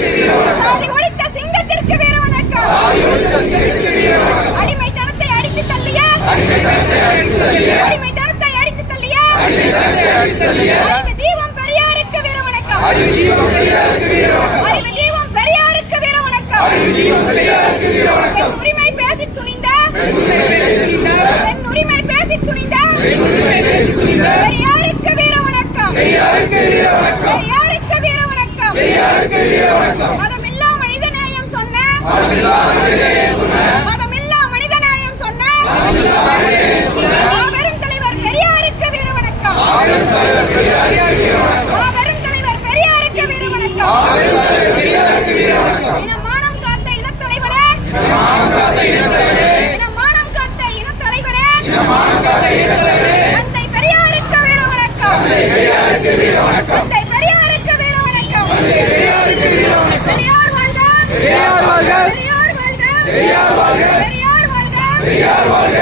சாதி ஒழித்த சிங்கத்திற்கு வீர வணக்கம். அடிமைத்தனத்தை அடித்து தள்ளிய அடிமைத்தனத்தை அடித்து தள்ளிய அறிவு தீபம் பெரியாருக்கு வீர வணக்கம். அறிவு தீபம் பெரியாருக்கு வீர வணக்கம். பெண் உரிமை பேசி துணிந்த பெண் உரிமை பேசி துணிந்த பெரியாருக்கு வீர வணக்கம். பெரியாருக்கு வீர வணக்கம். மதமில்லா மனித நேயம் சொன்ன மதமில்லா மனித நேயம் சொன்ன மாபெரும் தலைவர் பெரியாருக்கு வீர வணக்கம். மாபெரும் தலைவர் பெரியாருக்கு வீர வணக்கம். இனமானம் காத்த இனத்தலைவனே, இனமானம் காத்த இனத்தலைவனே, தந்தை பெரியாருக்கு வீர வணக்கம். தந்தை பெரியாருக்கு வீர வணக்கம். பெரியார் வாழ்க, பெரியார் வாழ்க, பெரியார் வாழ்க, பெரியார் வாழ்க, பெரியார் வாழ்க, பெரியார் வாழ்க.